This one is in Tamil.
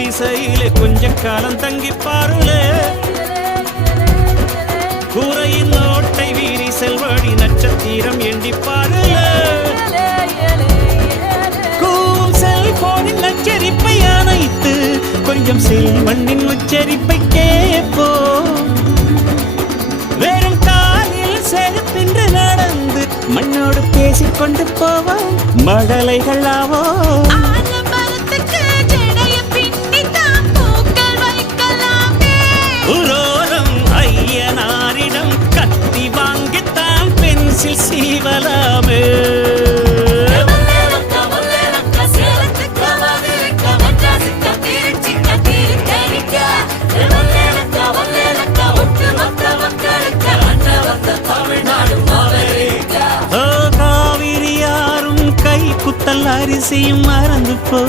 குடிசையிலே கொஞ்ச காலம் தங்கி பாருலே கூரையின் ஓட்டை வீரி செல்வடி நட்சத்திரம் எண்டி பாருலே கூவும் செல்போனின் நச்சரிப்பை அணைத்து கொஞ்சம் செல்வண்ணின் உச்சரிப்பை கேப்போ வெறும் காலில் செருப்பின்று நடந்து மண்ணோடு பேசிக்கொண்டு போவோம் மடலைகள் ஆவோ உரோரம் ஐயனாரிடம் கத்தி வாங்கித்தான் பென்சில் சீவலாமே காவிரி யாரும் கை குத்தல் அரிசியும் மறந்து போ